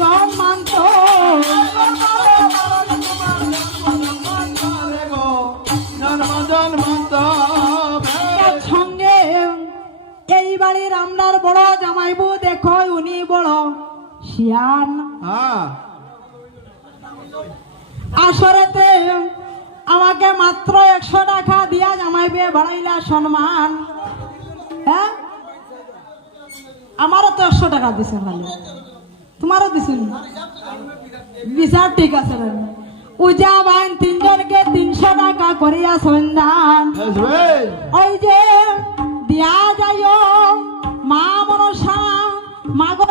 জন্মান্ত সঙ্গে এই বাড়ির আমরার বড় জামাইবু দেখো উনি বড় শিয়ান আসরেতে আমাকে মাত্র 100 টাকা দিয়া জামাইবে বাড়াইলা সম্মান। হ্যাঁ আমারও তো 100 টাকা দিছে খালি, তোমারও দিছেন বিচার ঠিক আছে। পূজা বাইন 3 জনকে 300 টাকা করিয়া সন্ধান ওই যে দিয়া যায় মা মনসা মাগো